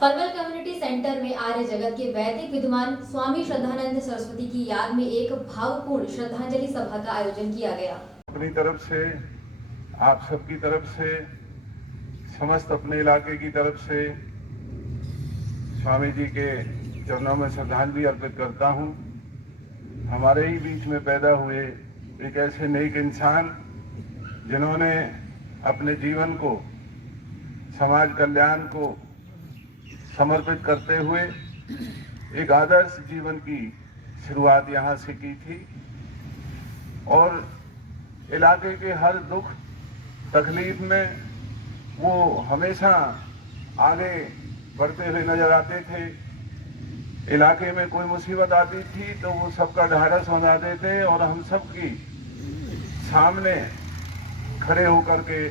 Panvel community centre में आर्य जगत के वैदिक विद्वान स्वामी श्रद्धानंद सरस्वती की याद में एक भावपूर्ण श्रद्धांजलि सभा का आयोजन किया गया। अपनी तरफ से, आप सबकी तरफ से, समस्त अपने इलाके की तरफ से स्वामी जी के चरणों में श्रद्धांजलि अर्पित करता हूं। हमारे ही बीच में पैदा हुए एक ऐसे नेक इंसान जिन्होंने अपने जीवन को समाज कल्याण को समर्पित करते हुए एक आदर्श जीवन की शुरुआत यहाँ से की थी और इलाके के हर दुख तकलीफ में वो हमेशा आगे बढ़ते हुए नजर आते थे। इलाके में कोई मुसीबत आती थी तो वो सबका ढाढ़स बंधाते थे और हम सबकी सामने खड़े होकर के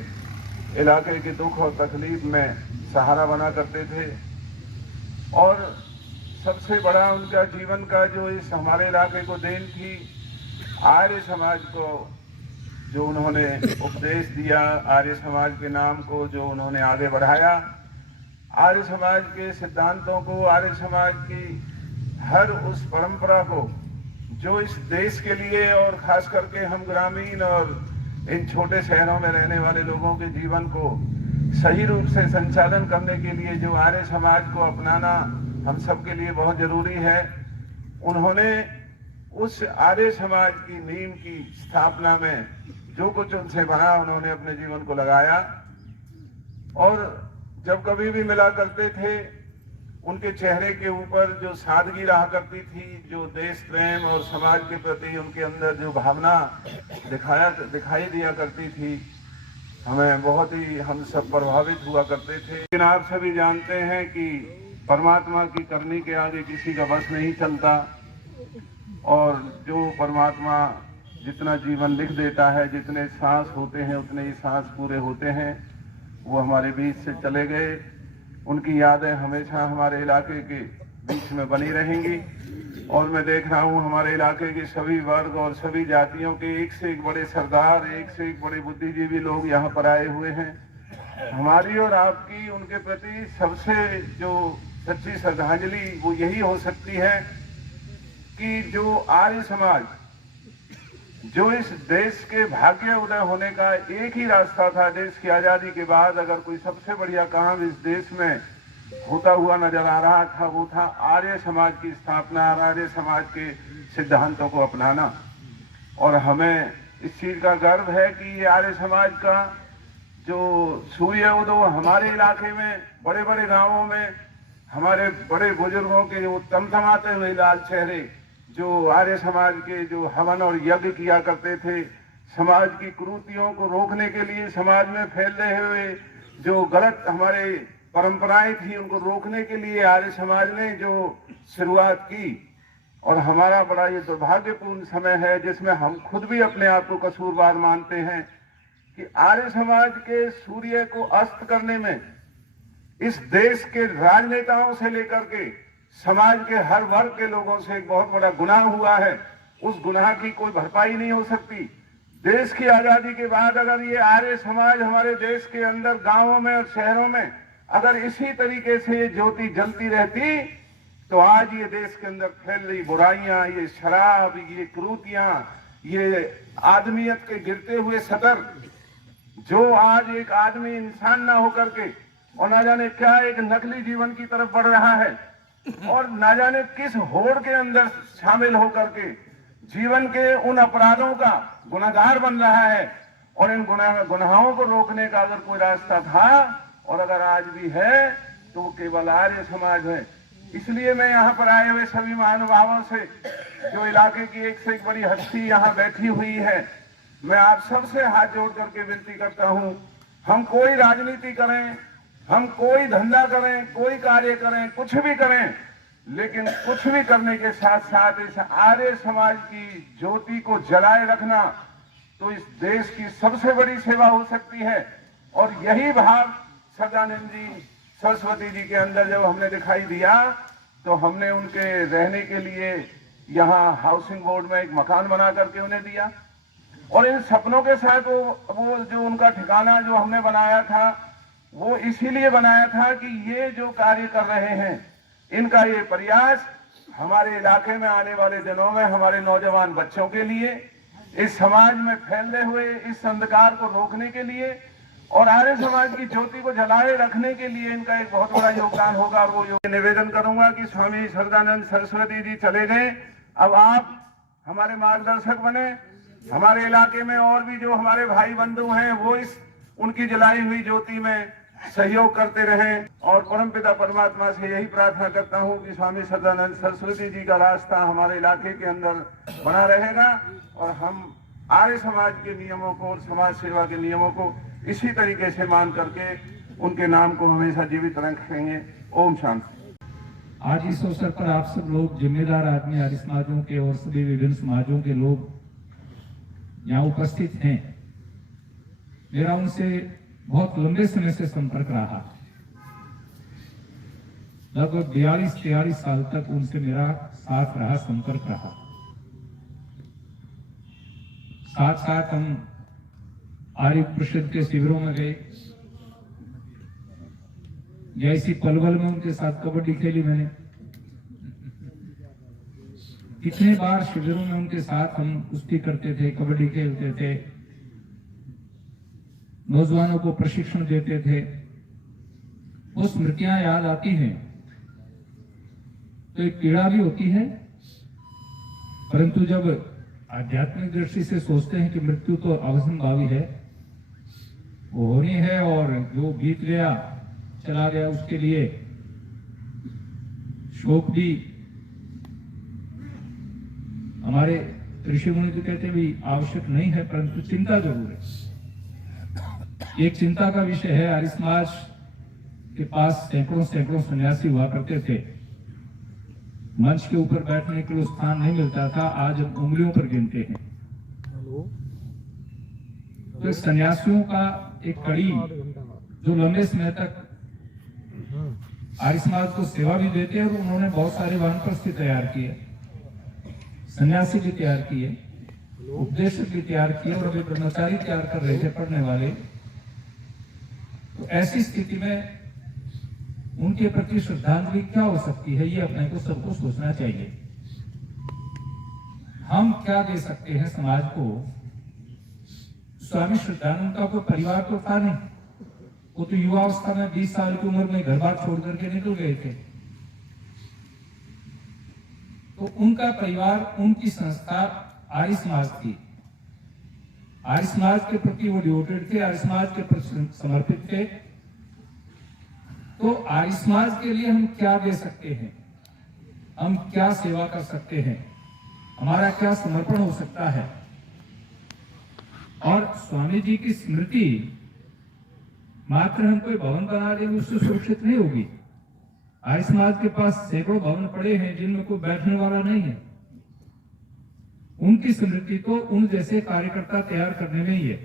इलाके के दुख और तकलीफ में सहारा बना करते थे। और सबसे बड़ा उनका जीवन का जो इस हमारे इलाके को देन थी, आर्य समाज को जो उन्होंने उपदेश दिया, आर्य समाज के नाम को जो उन्होंने आगे बढ़ाया, आर्य समाज के सिद्धांतों को, आर्य समाज की हर उस परंपरा को जो इस देश के लिए और खास करके हम ग्रामीण और इन छोटे शहरों में रहने वाले लोगों के जीवन को सही रूप से संचालन करने के लिए जो आर्य समाज को अपनाना हम सब के लिए बहुत जरूरी है, उन्होंने उस आर्य समाज की नींव की स्थापना में जो कुछ उनसे बना उन्होंने अपने जीवन को लगाया। और जब कभी भी मिला करते थे उनके चेहरे के ऊपर जो सादगी रहा करती थी, जो देश प्रेम और समाज के प्रति उनके अंदर जो भावना दिखाई दिया करती थी, हमें बहुत ही हम सब प्रभावित हुआ करते थे। लेकिन आप सभी जानते हैं कि परमात्मा की करनी के आगे किसी का बस नहीं चलता और जो परमात्मा जितना जीवन लिख देता है, जितने सांस होते हैं उतने ही सांस पूरे होते हैं। वो हमारे बीच से चले गए, उनकी यादें हमेशा हमारे इलाके के बीच में बनी रहेंगी। और मैं देख रहा हूँ हमारे इलाके के सभी वर्ग और सभी जातियों के एक से एक बड़े सरदार, एक से एक बड़े बुद्धिजीवी लोग यहाँ पर आए हुए हैं। हमारी और आपकी उनके प्रति सबसे जो सच्ची श्रद्धांजलि वो यही हो सकती है कि जो आर्य समाज, जो इस देश के भाग्य उदय होने का एक ही रास्ता था देश की आजादी के बाद, अगर कोई सबसे बढ़िया काम इस देश में होता हुआ नजर आ रहा था वो था आर्य समाज की स्थापना, आर्य समाज के सिद्धांतों को अपनाना। और हमें इस चीज का गर्व है कि ये आर्य समाज का जो सूर्य उदय हमारे इलाके में, बड़े बड़े गांवों में हमारे बड़े बुजुर्गों के जो तमतमाते हुए लाल चेहरे जो आर्य समाज के जो हवन और यज्ञ किया करते थे, समाज की कुरीतियों को रोकने के लिए, समाज में फैल रहे हुए जो गलत हमारे परंपराएं थी उनको रोकने के लिए आर्य समाज ने जो शुरुआत की। और हमारा बड़ा ये दुर्भाग्यपूर्ण समय है जिसमें हम खुद भी अपने आप को कसूरवार मानते हैं कि आर्य समाज के सूर्य को अस्त करने में इस देश के राजनेताओं से लेकर के समाज के हर वर्ग के लोगों से एक बहुत बड़ा गुनाह हुआ है। उस गुनाह की कोई भरपाई नहीं हो सकती। देश की आजादी के बाद अगर ये आर्य समाज हमारे देश के अंदर गांवों में और शहरों में अगर इसी तरीके से ये ज्योति जलती रहती तो आज ये देश के अंदर फैल रही बुराइयां, ये शराब, ये क्रूतियां, ये आदमियत के गिरते हुए सतर, जो आज एक आदमी इंसान ना होकर के और ना जाने क्या एक नकली जीवन की तरफ बढ़ रहा है और ना जाने किस होड़ के अंदर शामिल होकर के जीवन के उन अपराधों का गुनहगार बन रहा है। और इन गुनाहों को रोकने का अगर कोई रास्ता था और अगर आज भी है तो वो केवल आर्य समाज है। इसलिए मैं यहाँ पर आए हुए सभी महानुभावों से, जो इलाके की एक से एक बड़ी हस्ती यहाँ बैठी हुई है, मैं आप सबसे हाथ जोड़ करके विनती करता हूँ, हम कोई राजनीति करें, हम कोई धंधा करें, कोई कार्य करें, कुछ भी करें, लेकिन कुछ भी करने के साथ साथ इस आर्य समाज की ज्योति को जलाए रखना तो इस देश की सबसे बड़ी सेवा हो सकती है। और यही भाव सदानंद जी, सरस्वती जी के अंदर जब हमने दिखाई दिया तो हमने उनके रहने के लिए यहाँ हाउसिंग बोर्ड में एक मकान बना करके उन्हें दिया। और इन सपनों के साथ वो जो उनका ठिकाना जो हमने बनाया था वो इसीलिए बनाया था कि ये जो कार्य कर रहे हैं, इनका ये प्रयास हमारे इलाके में आने वाले दिनों में हमारे नौजवान बच्चों के लिए, इस समाज में फैलते हुए इस अंधकार को रोकने के लिए और आर्य समाज की ज्योति को जलाए रखने के लिए इनका एक बहुत बड़ा योगदान होगा। और वो निवेदन करूंगा कि स्वामी श्रद्धानंद सरस्वती जी चले गए, अब आप हमारे मार्गदर्शक बने। हमारे इलाके में और भी जो हमारे भाई बंधु हैं वो इस उनकी जलाई हुई ज्योति में सहयोग करते रहें। और परमपिता परमात्मा से यही प्रार्थना करता हूं कि स्वामी सदानंद सरस्वती जी का रास्ता हमारे इलाके के अंदर बना रहेगा और हम आर्य समाज के नियमों को और समाज सेवा के नियमों को इसी तरीके से मान करके उनके नाम को हमेशा जीवित रखेंगे। ओम शांति। आज इस अवसर पर आप सब लोग जिम्मेदार आदमी आर्य समाजों के और सभी विभिन्न समाजों के लोग यहाँ उपस्थित हैं। मेरा उनसे बहुत लंबे समय से संपर्क रहा, लगभग 42-43 साल तक उनसे मेरा साथ रहा, संपर्क रहा। साथ साथ हम आर्य परिषद के शिविरों में गए, जैसी पलवल में उनके साथ कबड्डी खेली मैंने। कितने बार शिविरों में उनके साथ हम कुश्ती करते थे, कबड्डी खेलते थे, नौजवानों को प्रशिक्षण देते थे। वो स्मृतियां याद आती हैं तो एक पीड़ा भी होती है, परंतु जब आध्यात्मिक दृष्टि से सोचते हैं कि मृत्यु तो अवसंभावी है, वो होनी है और जो बीत गया चला गया उसके लिए शोक भी हमारे ऋषि मुनि तो कहते भी आवश्यक नहीं है, परंतु चिंता जरूर है। एक चिंता का विषय है। आर्य समाज के पास सैकड़ों सन्यासी हुआ करते थे, मंच के ऊपर बैठने के लिए स्थान नहीं मिलता था, आज हम उंगलियों पर गिनते हैं। तो सन्यासियों का एक कड़ी जो लंबे समय तक आर्य समाज को सेवा भी देते हैं, और उन्होंने बहुत सारे वानप्रस्थी तैयार किए, सन्यासी भी तैयार किए, उपदेशक भी तैयार किए और अभी ब्रह्मचारी तैयार कर रहे थे पढ़ने वाले। तो ऐसी स्थिति में उनके प्रति श्रद्धांजलि क्या हो सकती है, ये अपने को सबको सोचना चाहिए। हम क्या दे सकते हैं समाज को? स्वामी श्रद्धानंद का कोई परिवार तो था नहीं, वो तो युवावस्था में 20 साल की उम्र में घर बार छोड़ करके निकल गए थे। तो उनका परिवार, उनकी संस्था आर्य समाज थी। आर्य समाज के प्रति वो डिवोटेड थे, आर्य समाज के प्रति समर्पित थे। तो आर्य समाज के लिए हम क्या दे सकते हैं, हम क्या सेवा कर सकते हैं, हमारा क्या समर्पण हो सकता है? और स्वामी जी की स्मृति मात्र हम कोई भवन बना रहे हैं उससे सुरक्षित नहीं होगी। आर्य समाज के पास सैकड़ों भवन पड़े हैं जिनमें कोई बैठने वाला नहीं है। उनकी स्मृति तो उन जैसे कार्यकर्ता तैयार करने में ही है।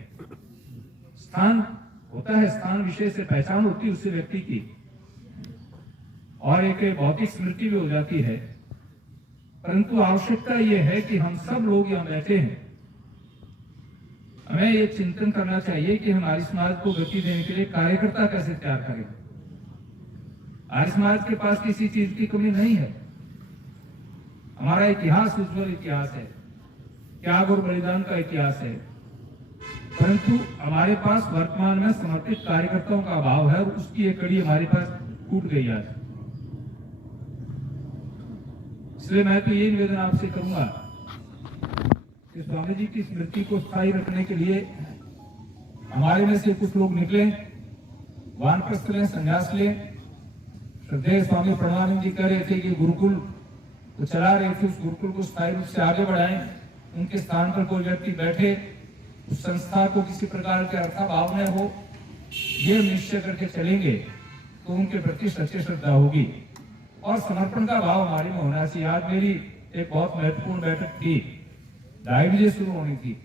स्थान होता है, स्थान विषय से पहचान होती है उससे व्यक्ति की, और एक भौतिक स्मृति भी हो जाती है। परंतु आवश्यकता यह है कि हम सब लोग यहाँ बैठे हैं, हमें ये चिंतन करना चाहिए कि हम आर्य समाज को गति देने के लिए कार्यकर्ता कैसे तैयार करें। आर्य समाज के पास किसी चीज की कमी नहीं है। हमारा इतिहास उज्जवल इतिहास है, त्याग और बलिदान का इतिहास है, परंतु हमारे पास वर्तमान में समर्पित कार्यकर्ताओं का अभाव है और उसकी एक कड़ी हमारे पास टूट गई आज। इसलिए मैं तो ये निवेदन आपसे करूंगा कि स्वामी जी की स्मृति को स्थायी रखने के लिए हमारे में से कुछ लोग निकले, वानप्रस्थ लें, संन्यास लें। श्रद्धेय स्वामी प्रणवानंद जी कह रहे थे कि गुरुकुल तो चला रहे थे, उस गुरुकुल को स्थायी रूप से आगे बढ़ाएं, उनके स्थान पर कोई व्यक्ति बैठे, उस संस्था को किसी प्रकार के अर्थाभाव न हो, ये निश्चय करके चलेंगे तो उनके प्रति सच्ची श्रद्धा होगी और समर्पण का भाव हमारे में होना चाहिए। आज मेरी एक बहुत महत्वपूर्ण बैठक थी, 2:30 बजे शुरू होनी थी।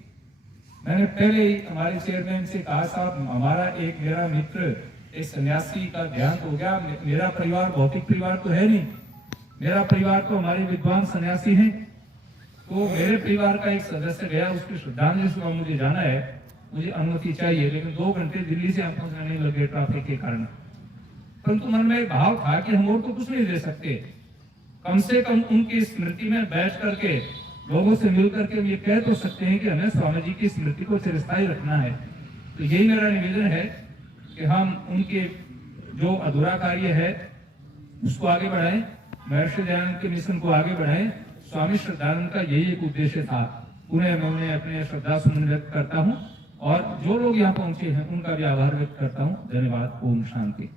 मैंने पहले ही हमारे चेयरमैन से कहा, साहब हमारा एक मेरा मित्र एक सन्यासी का देहांत हो गया, मेरा परिवार भौतिक परिवार तो है नहीं, मेरा परिवार तो हमारे विद्वान सन्यासी हैं, तो मेरे परिवार का एक सदस्य गया, उसकी श्रद्धांजलि सुबह मुझे जाना है, मुझे अनुमति चाहिए, लेकिन 2 घंटे दिल्ली से हम पहुंचने नहीं लगे ट्रैफिक के कारण। परंतु मन में एक भाव था कि हम और तो कुछ नहीं दे सकते, कम से कम उनकी स्मृति में बैठ करके लोगों से मिल करके हम ये कह तो सकते हैं कि हमें स्वामी जी की स्मृति को चिरस्थायी रखना है। तो यही मेरा निवेदन है कि हम उनके जो अधूरा कार्य है उसको आगे बढ़ाएं, महर्षि दयानंद के मिशन को आगे बढ़ाएं। स्वामी श्रद्धानंद का यही एक उद्देश्य था। उन्हें मैं उन्हें अपने श्रद्धा सुमन व्यक्त करता हूँ और जो लोग यहाँ पहुंचे हैं उनका भी आभार व्यक्त करता हूँ। धन्यवाद। ओम शांति।